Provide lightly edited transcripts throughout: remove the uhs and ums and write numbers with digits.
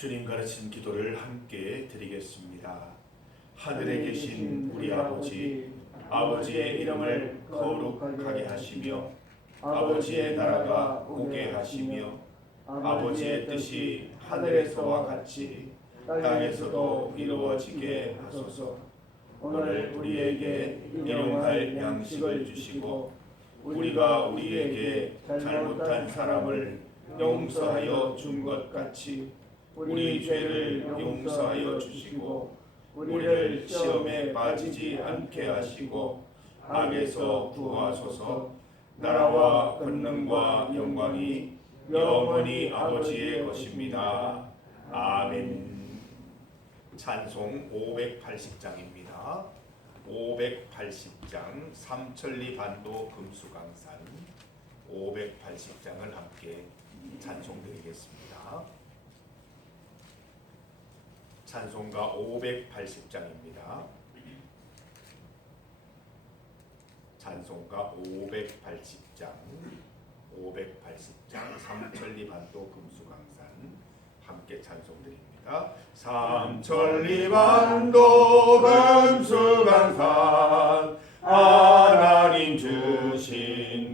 주님 가르친 기도를 함께 드리겠습니다. 하늘에 계신 우리 아버지, 아버지의 이름을 거룩하게 하시며 아버지의 나라가 오게 하시며 아버지의 뜻이 하늘에서와 같이 땅에서도 이루어지게 하소서. 오늘 우리에게 일용할 양식을 주시고 우리가 우리에게 잘못한 사람을 용서하여 준 것 같이 우리 죄를 용서하여 주시고 우리를 시험에 빠지지 않게 하시고 악에서 구하소서. 나라와 권능과 영광이 영원히 아버지의 것입니다. 아멘. 찬송 580장입니다. 580장 삼천리 반도 금수강산 580장을 함께 찬송드리겠습니다. 찬송가 580장입니다. 찬송가 580장 삼천리 반도 금수강산 함께 찬송드립니다. 삼천리 반도 금수강산 하나님 주신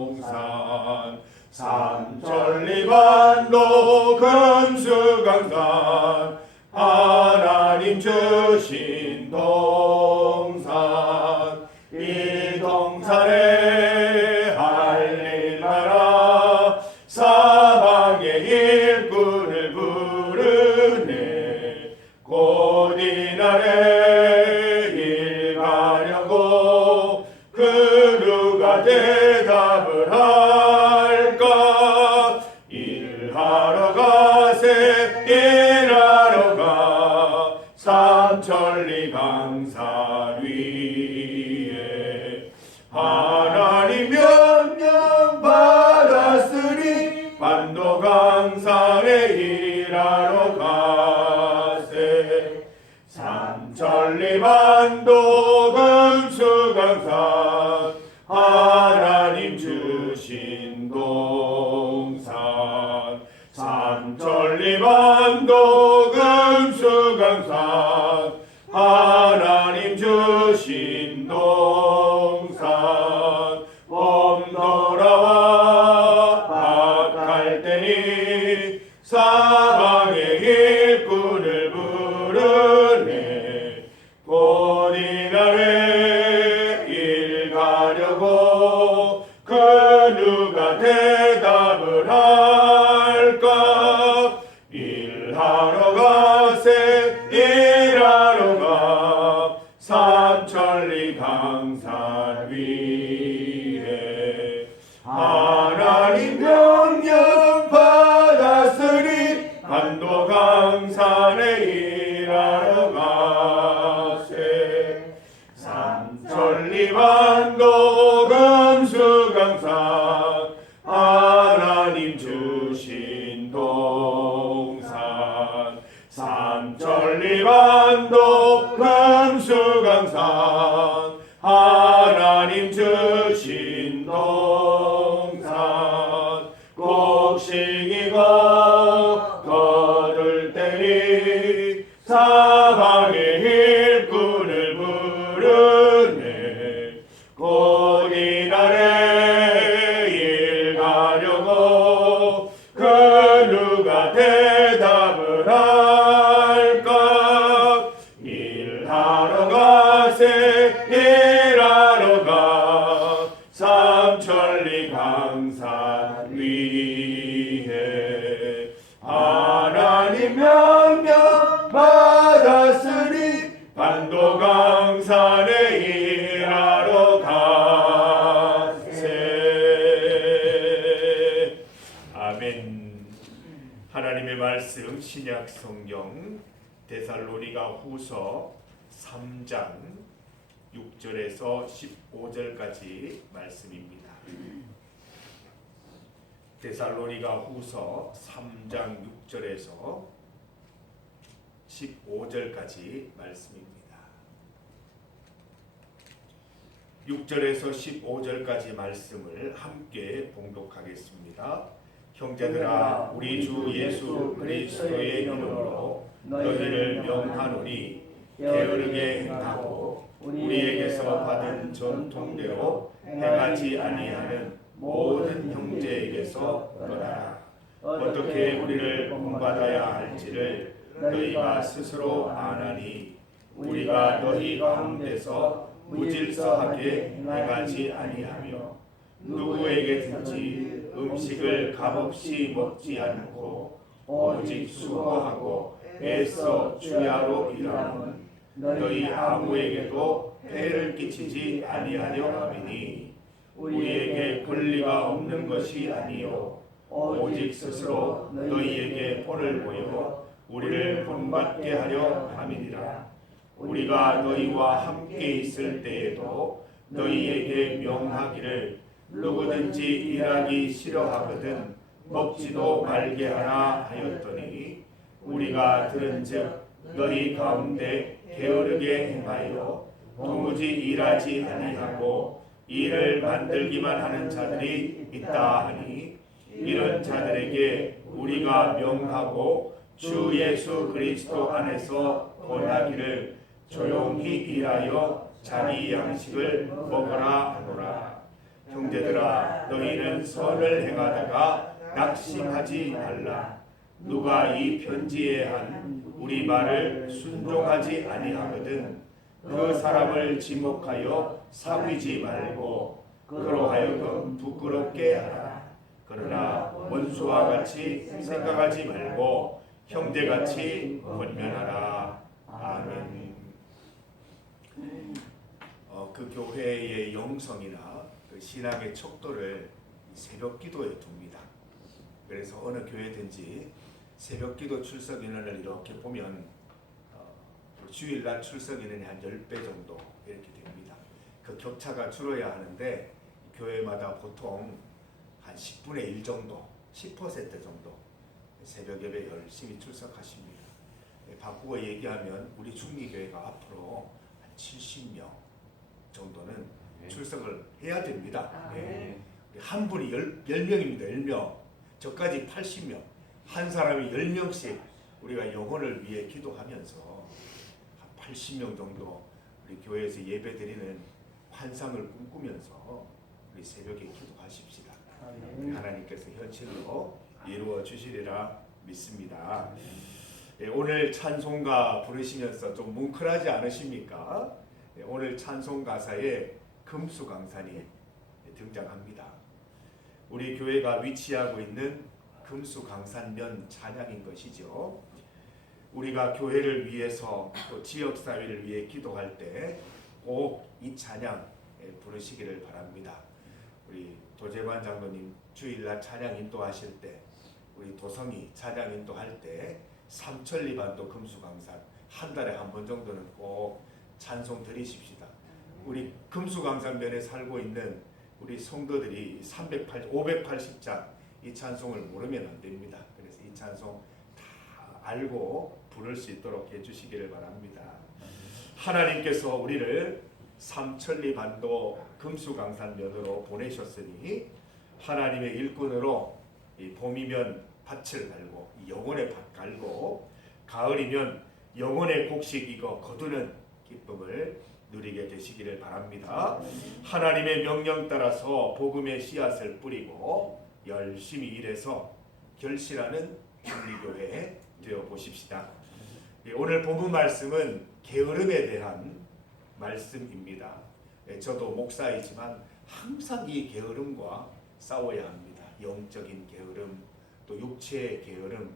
동산 삼천리 반도 금수강산 하나님 주신 동산 이 동산에 할릴 나라 사방의 일꾼을 부르네 곧 이날에 일 가려고 그 누가 대답을 할까 일하러 가세 일하러 가 삼천리 강산 위에 하나님 명령 받았으니 반도 강산에 일하러 가세 삼천리 반도 금수강산 하나님 주신 동산 삼천리 반도 금수강산 하나님 주신 동산 봄 돌아와 박할 때니 사방의 일꾼을 부르네 곧 이날에 일 가려고 그 누가 대답을 할까 일하러 가세 일하러 가 삼천리 강산 위에 하나님 명령 받았으니 반도 강산에 일하러 가세 삼천리 반도 금수강산 하나님 주신 동산 삼천리 반도 금수강산 하나님 주신 동산 곡식이가 거둘 때니 사방의 일꾼을 부르네 곧 이날에 일 가려고 그 누가 대답을 할까 일하러 가세 일하러 가 삼천리 강산 위에 하나님 명령 받았으니 반도 강산에 일하러 가세. 아멘. 하나님의 말씀 신약 성경 데살로니가 후서 3장 6절에서 15절까지 말씀입니다. 데살로니가 후서 3장 6절에서 15절까지 말씀입니다. 6절에서 15절까지 말씀을 함께 봉독하겠습니다. 형제들아 우리 주 예수 그리스도의 이름으로 너희를 명하노니 게으르게 행하고 우리에게서 받은 전통대로 행하지 아니하는 모든 형제에게서 떠나라. 어떻게 우리를 본받아야 할지를 너희가 스스로 아나니 우리가 너희 가운데서 무질서하게 행하지 아니하며 누구에게든지 음식을 값없이 먹지 않고 오직 수고하고 애써 주야로 일하면 너희 아무에게도 해를 끼치지 아니하려 함이니 우리에게 권리가 없는 것이 아니요 오직 스스로 너희에게 본을 보여 우리를 본받게 하려 함이니라. 우리가 너희와 함께 있을 때에도 너희에게 명하기를 누구든지 일하기 싫어하거든 먹지도 말게 하라 하였더니 우리가 들은즉 너희 가운데 게으르게 행하여 도무지 일하지 아니하고 일을 만들기만 하는 자들이 있다 하니 이런 자들에게 우리가 명하고 주 예수 그리스도 안에서 권하기를 조용히 일하여 자기 양식을 먹어라 하노라. 형제들아 너희는 선을 행하다가 낙심하지 말라. 누가 이 편지에 한 우리 말을 순종하지 아니하거든 그 사람을 지목하여 사귀지 말고 그로 하여금 부끄럽게 하라. 그러나 원수와 같이 생각하지 말고 형제같이 권면하라. 아멘. 그 교회의 영성이나 그 신앙의 척도를 새벽 기도에 둡니다. 그래서 어느 교회든지 새벽 기도 출석 인원을 이렇게 보면 주일날 출석 인원이 한 10배 정도 이렇게 됩니다. 그 격차가 줄어야 하는데 교회마다 보통 한 10분의 1 정도, 10% 정도 새벽 예배 열심히 출석하십니다. 바꾸어 얘기하면 우리 중리교회가 앞으로 한 70명 정도는 출석을 해야 됩니다. 한 분이 10명입니다. 10명. 저까지 80명. 한 사람이 10명씩 우리가 영혼을 위해 기도하면서 한 80명 정도 우리 교회에서 예배드리는 환상을 꿈꾸면서 우리 새벽에 기도하십시다. 하나님께서 현실로 이루어 주시리라 믿습니다. 오늘 찬송가 부르시면서 좀 뭉클하지 않으십니까? 오늘 찬송 가사에 금수강산이 등장합니다. 우리 교회가 위치하고 있는 금수강산면 찬양인 것이죠. 우리가 교회를 위해서 또 지역사회를 위해 기도할 때 꼭 이 찬양 부르시기를 바랍니다. 우리 도재관 장로님 주일날 찬양 인도하실 때, 우리 도성이 찬양 인도할 때 삼천리반도 금수강산 한 달에 한 번 정도는 꼭 찬송 드리십시다. 우리 금수강산면에 살고 있는 우리 성도들이 580장 이 찬송을 모르면 안 됩니다. 그래서 이 찬송 다 알고 부를 수 있도록 해주시기를 바랍니다. 하나님께서 우리를 삼천리반도 금수강산면으로 보내셨으니 하나님의 일꾼으로 이 봄이면 밭을 갈고 영혼의 밭 갈고 가을이면 영혼의 곡식 이거 거두는 기쁨을 누리게 되시기를 바랍니다. 하나님의 명령 따라서 복음의 씨앗을 뿌리고 열심히 일해서 결실하는 중리교회 되어 보십시다. 오늘 본문 말씀은 게으름에 대한 말씀입니다. 저도 목사이지만 항상 이 게으름과 싸워야 합니다. 영적인 게으름, 또 육체의 게으름.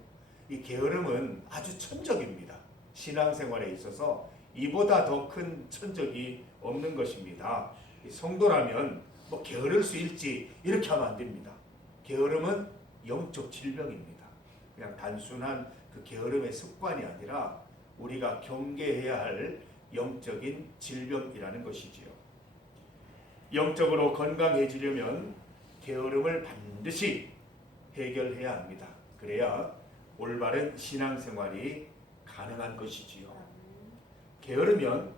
이 게으름은 아주 천적입니다. 신앙생활에 있어서 이보다 더 큰 천적이 없는 것입니다. 성도라면 뭐 게으를 수 있지 이렇게 하면 안 됩니다. 게으름은 영적 질병입니다. 그냥 단순한 그 게으름의 습관이 아니라 우리가 경계해야 할 영적인 질병이라는 것이지요. 영적으로 건강해지려면 게으름을 반드시 해결해야 합니다. 그래야 올바른 신앙생활이 가능한 것이지요. 게으르면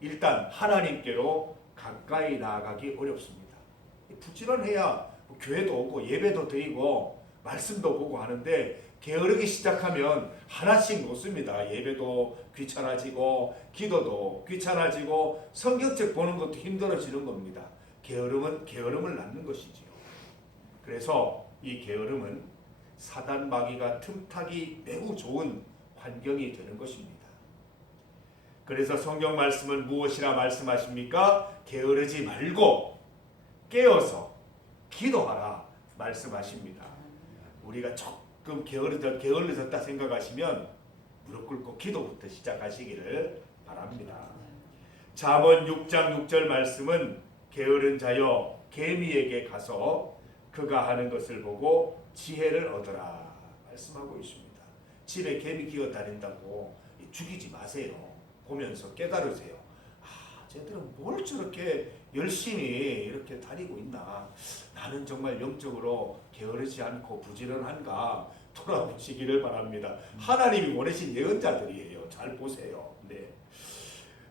일단 하나님께로 가까이 나아가기 어렵습니다. 부지런해야 교회도 오고 예배도 드리고 말씀도 보고 하는데 게으르기 시작하면 하나씩 놓습니다. 예배도 귀찮아지고 기도도 귀찮아지고 성경책 보는 것도 힘들어지는 겁니다. 게으름은 게으름을 낳는 것이지요. 그래서 이 게으름은 사단 마귀가 틈타기 매우 좋은 환경이 되는 것입니다. 그래서 성경 말씀은 무엇이라 말씀하십니까? 게으르지 말고 깨어서 기도하라 말씀하십니다. 우리가 조금 게을러졌다 생각하시면 무릎 꿇고 기도부터 시작하시기를 바랍니다. 잠언 6장 6절 말씀은 게으른 자여 개미에게 가서 그가 하는 것을 보고 지혜를 얻어라 말씀하고 있습니다. 집에 개미 기어다닌다고 죽이지 마세요. 보면서 깨달으세요. 쟤들은 뭘 저렇게 열심히 이렇게 다니고 있나. 나는 정말 영적으로 게으르지 않고 부지런한가 돌아보시기를 바랍니다. 하나님이 원하신 예언자들이에요. 잘 보세요. 네.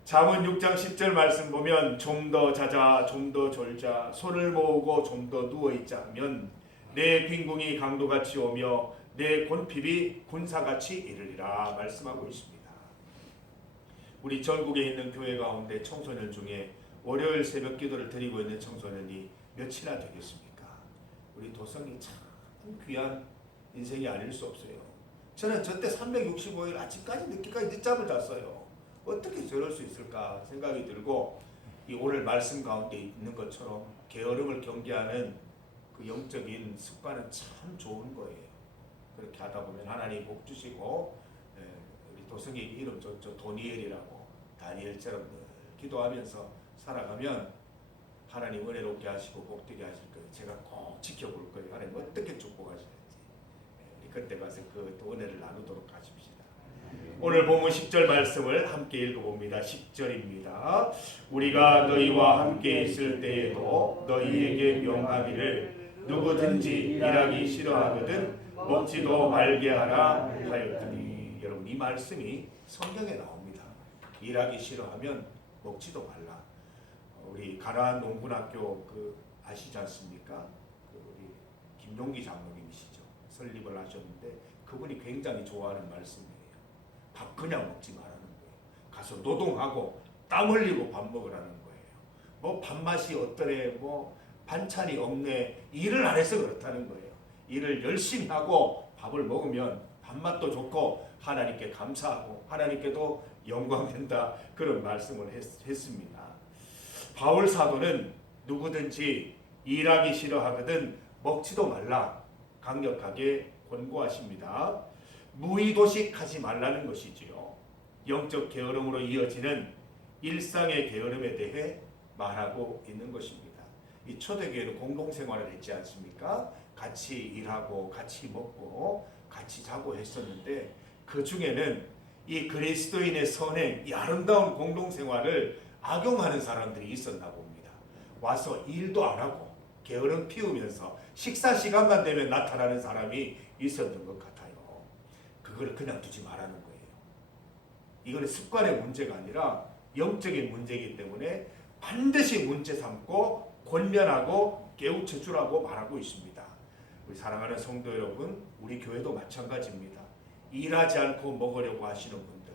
잠언 6장 10절 말씀 보면 좀 더 자자 좀 더 졸자 손을 모으고 좀 더 누워있자 하면 내 빈궁이 강도같이 오며 내 곤핍이 군사같이 이르리라 말씀하고 있습니다. 우리 전국에 있는 교회 가운데 청소년 중에 월요일 새벽 기도를 드리고 있는 청소년이 몇이나 되겠습니까? 우리 도성이 참 귀한 인생이 아닐 수 없어요. 저는 저때 365일 아침까지 늦게까지 늦잠을 잤어요. 어떻게 저럴 수 있을까 생각이 들고 이 오늘 말씀 가운데 있는 것처럼 게으름을 경계하는 그 영적인 습관은 참 좋은 거예요. 그렇게 하다 보면 하나님 복 주시고 우리 도성이 이름 저 도니엘이라고 다니엘처럼 늘 기도하면서 살아가면 하나님 은혜롭게 하시고 복되게 하실 거예요. 제가 꼭 지켜볼 거예요. 하나님 어떻게 축복하시는지 우리 그때 가서 그 은혜를 나누도록 하십시다. 오늘 본문 10절 말씀을 함께 읽어봅니다. 10절입니다. 우리가 너희와 함께 있을 때에도 너희에게 명하기를 누구든지 일하기 싫어하거든 먹지도 말게 하라 하였더니. 여러분 이 말씀이 성경에 나옵니다. 일하기 싫어하면 먹지도 말라. 우리 가나안 농군학교 아시지 않습니까? 우리 김용기 장로님이시죠. 설립을 하셨는데 그분이 굉장히 좋아하는 말씀이에요. 밥 그냥 먹지 말라는 거예요. 가서 노동하고 땀 흘리고 밥 먹으라는 거예요. 뭐 밥맛이 어떠래, 뭐 반찬이 없네, 일을 안 해서 그렇다는 거예요. 일을 열심히 하고 밥을 먹으면 밥맛도 좋고 하나님께 감사하고 하나님께도 영광된다, 그런 말씀을 했습니다. 바울 사도는 누구든지 일하기 싫어하거든 먹지도 말라 강력하게 권고하십니다. 무의도식하지 말라는 것이지요. 영적 게으름으로 이어지는 일상의 게으름에 대해 말하고 있는 것입니다. 이 초대교회는 공동생활을 했지 않습니까? 같이 일하고 같이 먹고 같이 자고 했었는데 그 중에는 이 그리스도인의 선행, 이 아름다운 공동생활을 악용하는 사람들이 있었나 봅니다. 와서 일도 안 하고 게으름 피우면서 식사 시간만 되면 나타나는 사람이 있었던 것 같아요. 그걸 그냥 두지 말라는 거예요. 이거는 습관의 문제가 아니라 영적인 문제이기 때문에 반드시 문제 삼고 권면하고 깨우쳐 주라고 말하고 있습니다. 우리 사랑하는 성도 여러분, 우리 교회도 마찬가지입니다. 일하지 않고 먹으려고 하시는 분들,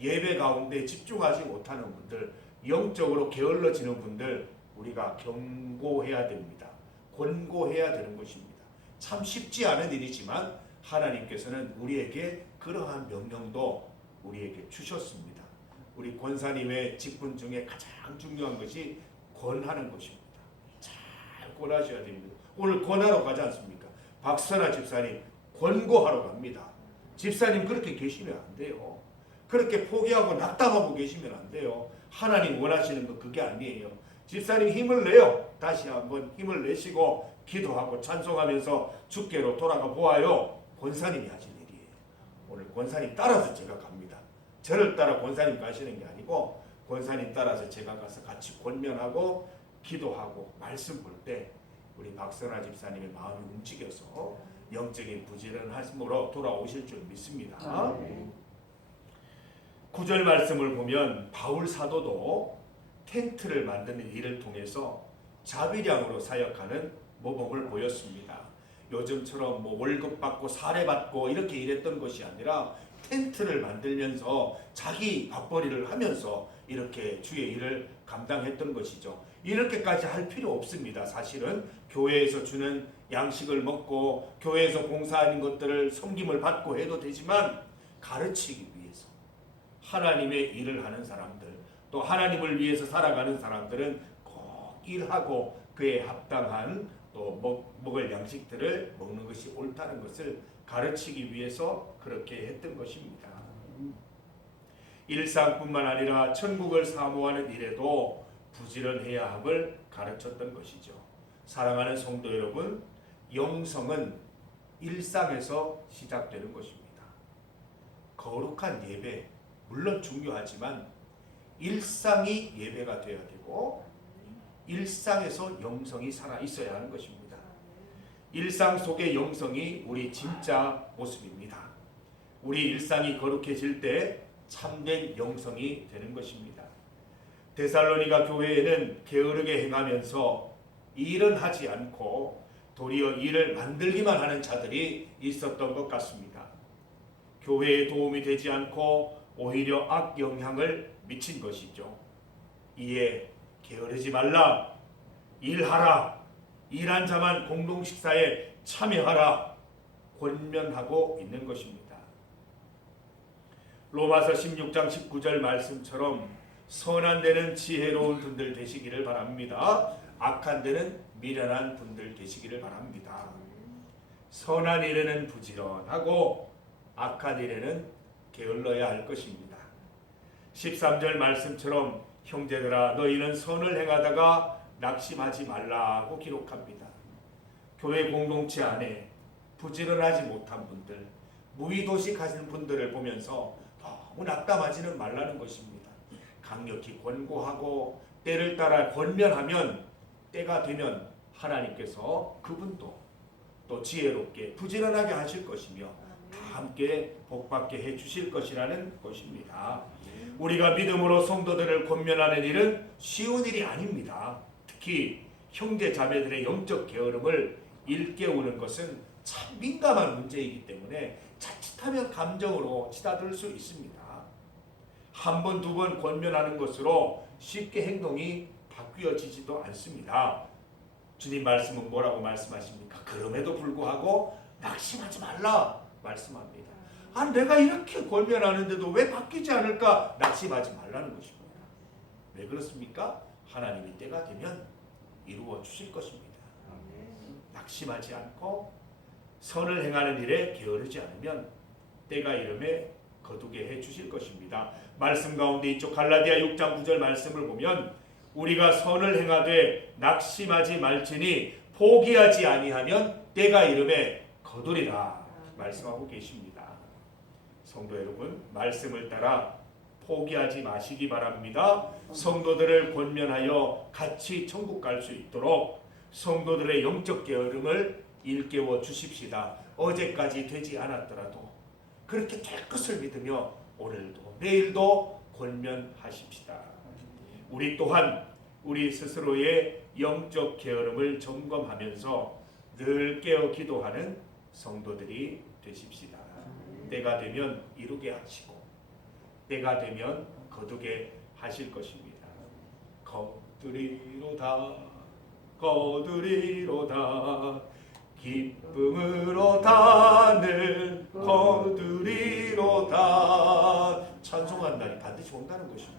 예배 가운데 집중하지 못하는 분들, 영적으로 게을러지는 분들, 우리가 경고해야 됩니다. 권고해야 되는 것입니다. 참 쉽지 않은 일이지만 하나님께서는 우리에게 그러한 명령도 우리에게 주셨습니다. 우리 권사님의 직분 중에 가장 중요한 것이 권하는 것입니다. 잘 권하셔야 됩니다. 오늘 권하러 가지 않습니까? 박선아 집사님 권고하러 갑니다. 집사님 그렇게 계시면 안 돼요. 그렇게 포기하고 낙담하고 계시면 안 돼요. 하나님 원하시는 거 그게 아니에요. 집사님 힘을 내요. 다시 한번 힘을 내시고 기도하고 찬송하면서 주께로 돌아가 보아요. 권사님이 하실 일이에요. 오늘 권사님 따라서 제가 갑니다. 저를 따라 권사님 가시는 게 아니고 권사님 따라서 제가 가서 같이 권면하고 기도하고 말씀 볼 때 우리 박선아 집사님의 마음이 움직여서 영적인 부지런하심으로 돌아오실 줄 믿습니다. 9절 말씀을 보면 바울 사도도 텐트를 만드는 일을 통해서 자비량으로 사역하는 모범을 보였습니다. 요즘처럼 뭐 월급 받고 사례 받고 이렇게 일했던 것이 아니라 텐트를 만들면서 자기 밥벌이를 하면서 이렇게 주의 일을 감당했던 것이죠. 이렇게까지 할 필요 없습니다. 사실은 교회에서 주는 양식을 먹고 교회에서 봉사하는 것들을 섬김을 받고 해도 되지만, 가르치기 위해서 하나님의 일을 하는 사람들, 또 하나님을 위해서 살아가는 사람들은 꼭 일하고 그에 합당한 또 먹을 양식들을 먹는 것이 옳다는 것을 가르치기 위해서 그렇게 했던 것입니다. 일상뿐만 아니라 천국을 사모하는 일에도 부지런해야 함을 가르쳤던 것이죠. 사랑하는 성도 여러분, 영성은 일상에서 시작되는 것입니다. 거룩한 예배 물론 중요하지만 일상이 예배가 되어야 되고 일상에서 영성이 살아 있어야 하는 것입니다. 일상 속의 영성이 우리 진짜 모습입니다. 우리 일상이 거룩해질 때 참된 영성이 되는 것입니다. 데살로니가 교회에는 게으르게 행하면서 일은 하지 않고 도리어 일을 만들기만 하는 자들이 있었던 것 같습니다. 교회에 도움이 되지 않고 오히려 악영향을 미친 것이죠. 이에 게으르지 말라, 일하라, 일한 자만 공동식사에 참여하라 권면하고 있는 것입니다. 로마서 16장 19절 말씀처럼 선한 데는 지혜로운 분들 되시기를 바랍니다. 악한 데는 미련한 분들 되시기를 바랍니다. 선한 일에는 부지런하고 악한 일에는 게을러야 할 것입니다. 13절 말씀처럼 형제들아 너희는 선을 행하다가 낙심하지 말라고 기록합니다. 교회 공동체 안에 부지런하지 못한 분들, 무의도식하시는 분들을 보면서 너무 낙담하지는 말라는 것입니다. 강력히 권고하고 때를 따라 권면하면 때가 되면 하나님께서 그분도 또 지혜롭게 부지런하게 하실 것이며 다 함께 복받게 해주실 것이라는 것입니다. 우리가 믿음으로 성도들을 권면하는 일은 쉬운 일이 아닙니다. 특히 형제 자매들의 영적 게으름을 일깨우는 것은 참 민감한 문제이기 때문에 자칫하면 감정으로 치닫을 수 있습니다. 한 번, 두 번 권면하는 것으로 쉽게 행동이 바뀌어지지도 않습니다. 주님 말씀은 뭐라고 말씀하십니까? 그럼에도 불구하고 낙심하지 말라 말씀합니다. 내가 이렇게 권면하는데도 왜 바뀌지 않을까? 낙심하지 말라는 것입니다. 왜 그렇습니까? 하나님이 때가 되면 이루어 주실 것입니다. 낙심하지 않고 선을 행하는 일에 게으르지 않으면 때가 이름에 거두게 해 주실 것입니다. 말씀 가운데 이쪽 갈라디아 6장 9절 말씀을 보면 우리가 선을 행하되 낙심하지 말지니 포기하지 아니하면 때가 이름에 거두리라 말씀하고 계십니다. 성도 여러분, 말씀을 따라 포기하지 마시기 바랍니다. 성도들을 권면하여 같이 천국 갈 수 있도록 성도들의 영적 게으름을 일깨워 주십시다. 어제까지 되지 않았더라도 그렇게 될 것을 믿으며 오늘도 내일도 권면하십시다. 우리 또한 우리 스스로의 영적 게으름을 점검하면서 늘 깨어 기도하는 성도들이 되십시다. 때가 되면 이루게 하시고 때가 되면 거두게 하실 것입니다. 거두리로다 거두리로다 기쁨으로 다늘 거두리로다 찬송한 날이 반드시 온다는 것입니다.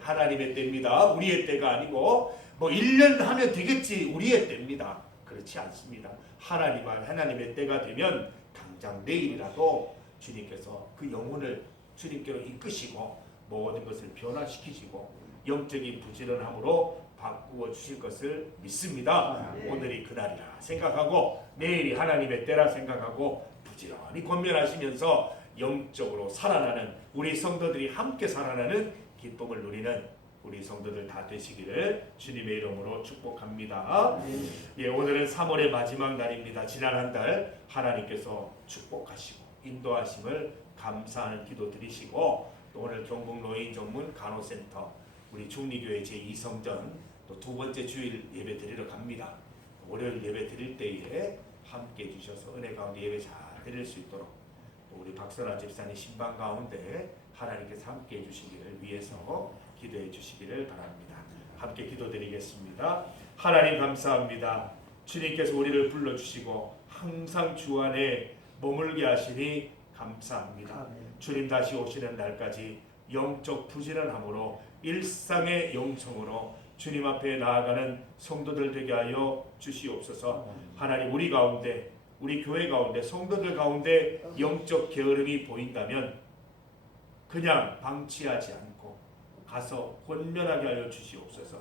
하나님의 때입니다. 우리의 때가 아니고 1년 하면 되겠지 우리의 때입니다. 그렇지 않습니다. 하나님의 때가 되면 당장 내일이라도 주님께서 그 영혼을 주님께로 이끄시고 모든 것을 변화시키시고 영적인 부지런함으로 바꾸어 주실 것을 믿습니다. 오늘이 그날이라 생각하고 내일이 하나님의 때라 생각하고 부지런히 권면하시면서 영적으로 살아나는 우리 성도들이 함께 살아나는 기쁨을 누리는 우리 성도들 다 되시기를 주님의 이름으로 축복합니다. 오늘은 3월의 마지막 날입니다. 지난 한 달 하나님께서 축복하시고 인도하심을 감사하는 기도 드리시고 또 오늘 경북 노인 전문 간호센터 우리 중리교회 제2성전 또 두 번째 주일 예배 드리러 갑니다. 월요일 예배 드릴 때에 함께 해주셔서 은혜 가운데 예배 잘 드릴 수 있도록 우리 박선아 집사님 신방 가운데 하나님께서 함께 해주시기를 위해서 기도해 주시기를 바랍니다. 함께 기도드리겠습니다. 하나님 감사합니다. 주님께서 우리를 불러주시고 항상 주 안에 머물게 하시니 감사합니다. 주님 다시 오시는 날까지 영적 부지런함으로 일상의 영성으로 주님 앞에 나아가는 성도들 되게 하여 주시옵소서. 하나님 우리 가운데 우리 교회 가운데 성도들 가운데 영적 게으름이 보인다면 그냥 방치하지 않고 가서 권면하게 하여 주시옵소서.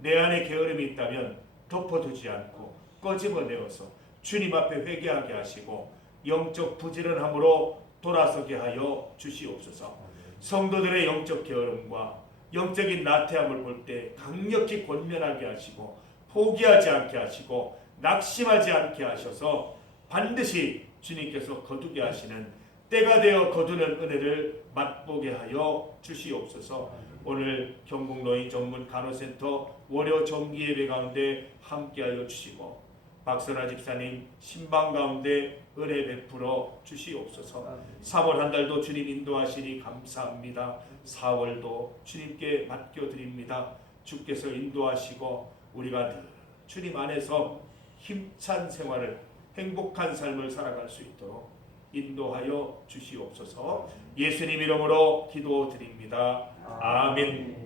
내 안에 게으름이 있다면 덮어두지 않고 꺼집어내어서 주님 앞에 회개하게 하시고 영적 부지런함으로 돌아서게 하여 주시옵소서. 성도들의 영적 게으름과 영적인 나태함을 볼 때 강력히 권면하게 하시고 포기하지 않게 하시고 낙심하지 않게 하셔서 반드시 주님께서 거두게 하시는 때가 되어 거두는 은혜를 맛보게 하여 주시옵소서. 오늘 경북노인 전문 간호센터 월요 정기 예배 가운데 함께하여 주시고 박선아 집사님 신방 가운데 은혜 베풀어 주시옵소서. 3월 한 달도 주님 인도하시니 감사합니다. 4월도 주님께 맡겨드립니다. 주께서 인도하시고 우리가 늘 주님 안에서 힘찬 생활을 행복한 삶을 살아갈 수 있도록 인도하여 주시옵소서. 예수님 이름으로 기도드립니다. 아멘.